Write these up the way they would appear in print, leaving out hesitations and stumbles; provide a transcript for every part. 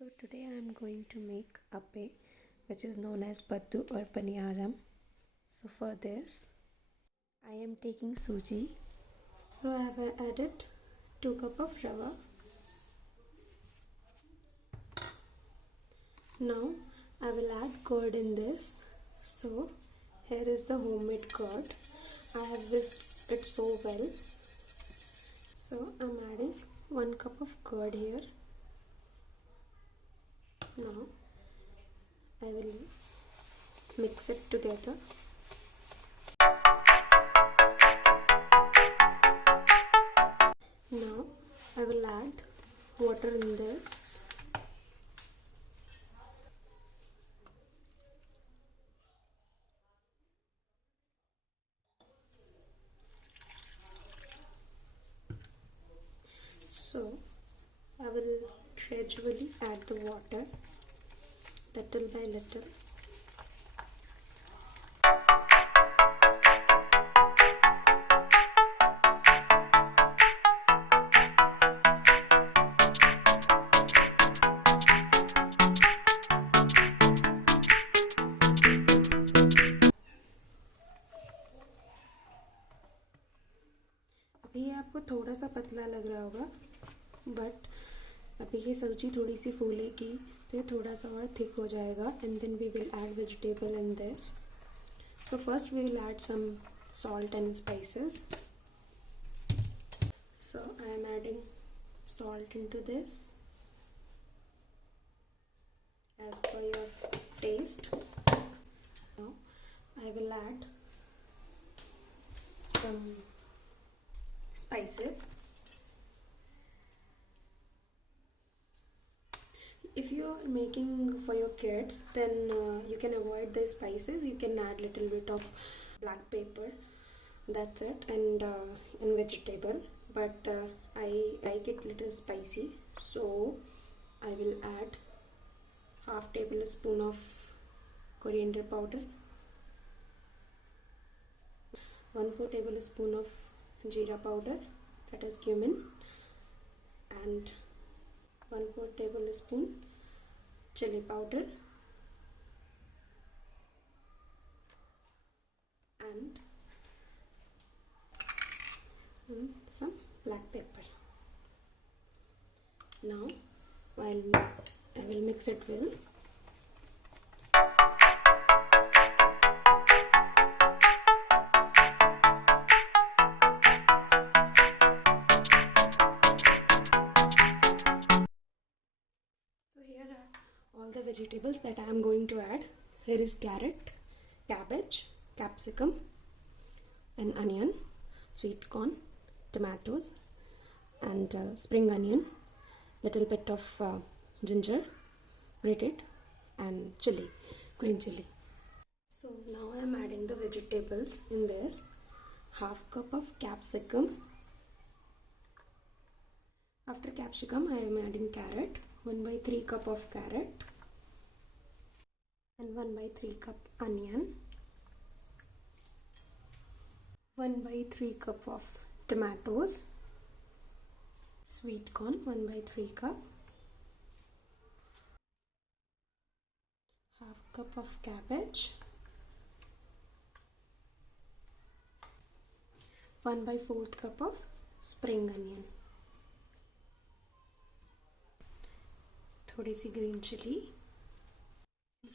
So today I am going to make Appe, which is known as Paddu or Paniyaram. So for this I am taking suji. So I have added 2 cup of Rava. Now I will add curd in this. So here is the homemade curd. I have whisked it so well. So I am adding 1 cup of curd here. Now I will mix it together. Now I will add water in this. So I will gradually add the water little by little. अभी आपको थोड़ा सा पतला लग रहा होगा, but अभी ये सब्जी थोड़ी सी फूलेगी तो ये थोड़ा सा और थिक हो जाएगा. And then we will add vegetable in this. So first we will add some salt and spices. So I am adding salt into this as per your taste. Now I will add some spices. If you are making for your kids, then you can avoid the spices. You can add little bit of black pepper, that's it, and vegetable, but I like it little spicy, so I will add half tablespoon of coriander powder, 1/4 tablespoon of jeera powder, that is cumin, and 1/4 tablespoon chili powder, and some black pepper. Now I will mix it well. So here are all the vegetables that I am going to add. Here is carrot, cabbage, capsicum, and onion, sweet corn, tomatoes, and spring onion, little bit of ginger grated, and chili, green chili. So now I am adding the vegetables in this. Half cup of capsicum. After capsicum I am adding carrot, 1/3 cup of carrot, and 1/3 cup onion, 1/3 cup of tomatoes, sweet corn 1/3 cup, half cup of cabbage, 1/4 cup of spring onion, थोड़ी सी green chilli,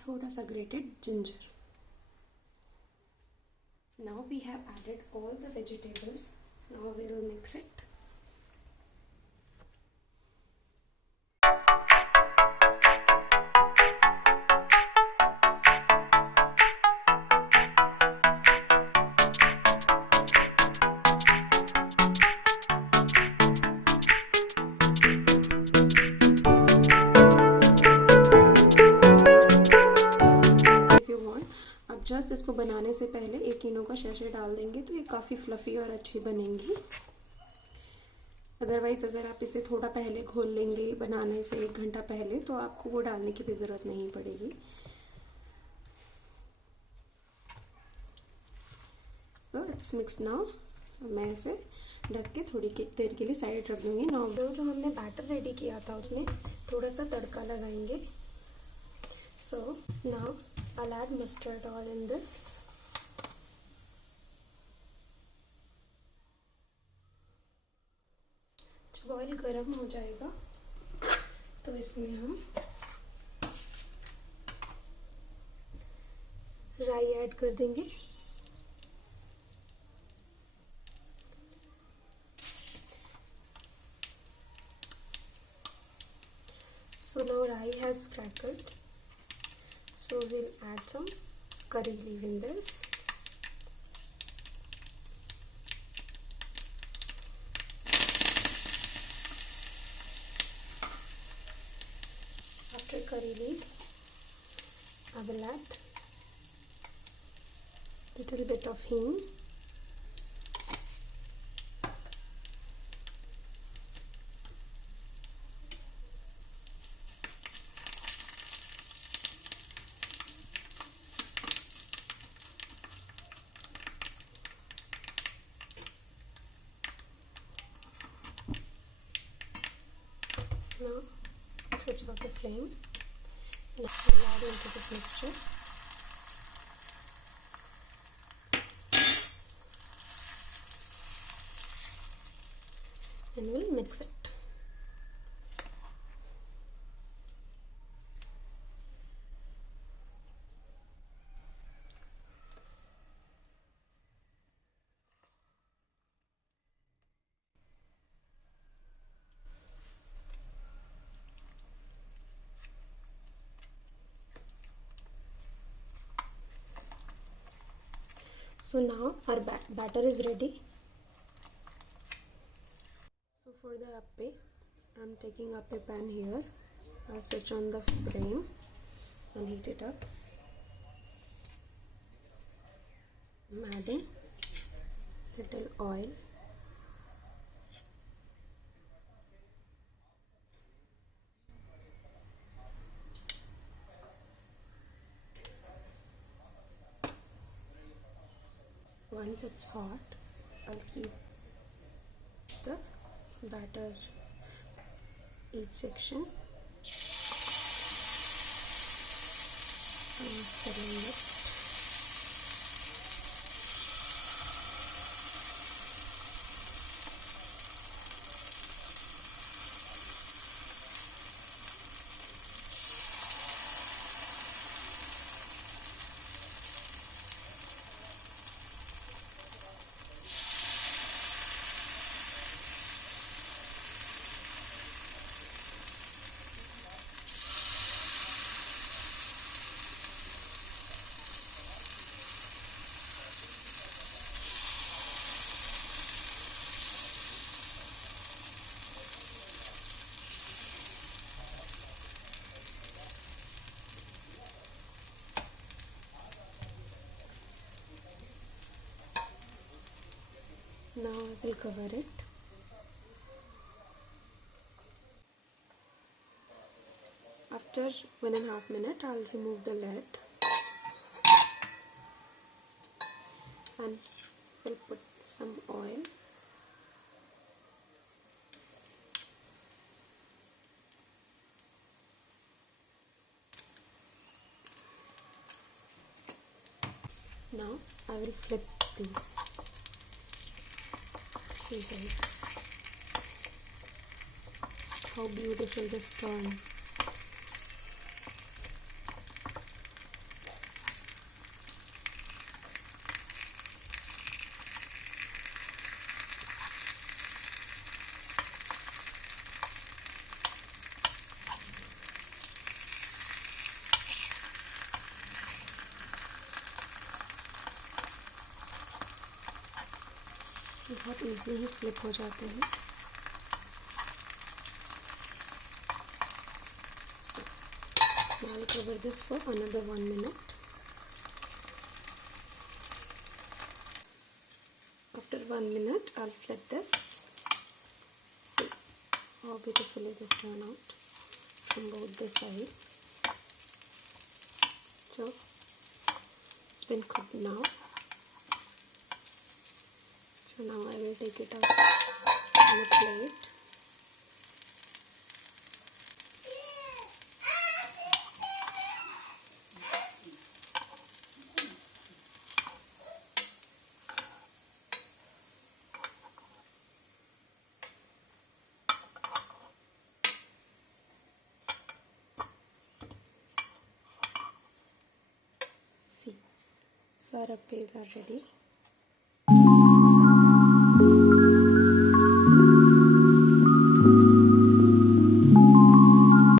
थोड़ा सा grated ginger. Now we have added all the vegetables. Now we will mix it. Just इसको बनाने से पहले एक इनो का शैशे डाल देंगे तो ये काफ़ी फ्लफ़ी और अच्छी बनेंगी. अदरवाइज़ अगर आप इसे थोड़ा पहले घोल लेंगे बनाने से 1 घंटा पहले, तो आपको वो डालने की भी ज़रूरत नहीं पड़ेगी. So it's mix now. मैं इसे ढक के थोड़ी देर के लिए साइड रख दूँगी. नाउ जो हमने बैटर रेडी किया था उसमें थोड़ा सा तड़का लगाएंगे. So now I'll add mustard oil in this. जब ऑयल गर्म हो जाएगा तो इसमें हम राई ऐड कर देंगे. So now rayi has crackled. So we'll add some curry leaf in this. After curry leaf, I will add little bit of hing. Now switch off the flame. Now we'll add into this mixture. And we'll mix it. So now our batter is ready. So for the appe, I'm taking appe pan here. I'll switch on the flame and heat it up. I'm adding little oil. Once it's hot, I'll keep the batter each section and filling it. Now I will cover it. After 1.5 minutes, I'll remove the lid and we'll put some oil. Now I will flip these. See guys, how beautiful this turned. बहुत easily ही flip हो जाते हैं. So, now I'll cover this for another 1 minute. After 1 minute, I'll flip this. See how beautifully this turned out from both the sides. So it's been cooked now. So now I will take it out on a plate. So our appes are ready.